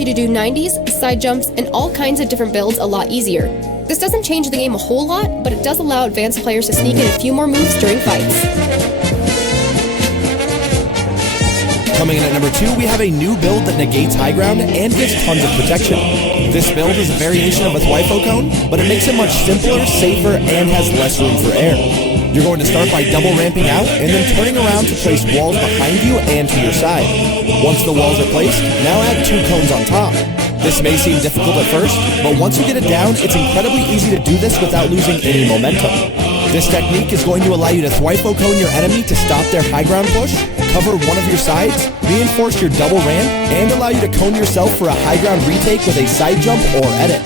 you to do 90s, side jumps, and all kinds of different builds a lot easier. This doesn't change the game a whole lot, but it does allow advanced players to sneak in a few more moves during fights. Coming in at number 2, we have a new build that negates high ground and gives tons of protection. This build is a variation of a Thwifo cone, but it makes it much simpler, safer, and has less room for air. You're going to start by double ramping out and then turning around to place walls behind you and to your side. Once the walls are placed, now add 2 cones on top. This may seem difficult at first, but once you get it down, it's incredibly easy to do this without losing any momentum. This technique is going to allow you to Thwifo cone your enemy to stop their high ground push, cover one of your sides, reinforce your double ramp, and allow you to cone yourself for a high ground retake with a side jump or edit.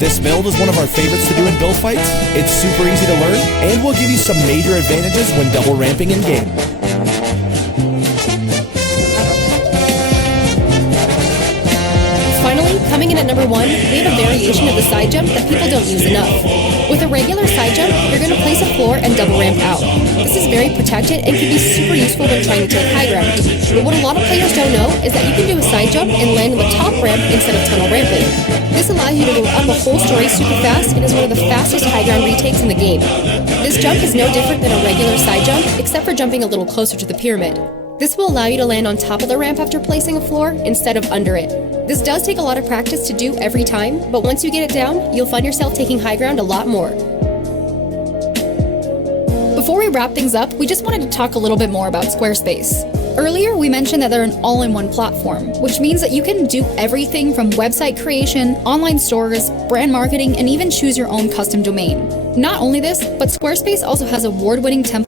This build is one of our favorites to do in build fights. It's super easy to learn, and will give you some major advantages when double ramping in game. Finally, coming in at number 1, we have a variation of the side jump that people don't use enough. With a regular side jump, you're going to place a floor and double ramp out. This is very protected and can be super useful when trying to take high ground. But what a lot of players don't know is that you can do a side jump and land on the top ramp instead of tunnel ramping. This allows you to go up a whole story super fast and is one of the fastest high ground retakes in the game. This jump is no different than a regular side jump, except for jumping a little closer to the pyramid. This will allow you to land on top of the ramp after placing a floor instead of under it. This does take a lot of practice to do every time, but once you get it down, you'll find yourself taking high ground a lot more. Before we wrap things up, we just wanted to talk a little bit more about Squarespace. Earlier, we mentioned that they're an all-in-one platform, which means that you can do everything from website creation, online stores, brand marketing, and even choose your own custom domain. Not only this, but Squarespace also has award-winning templates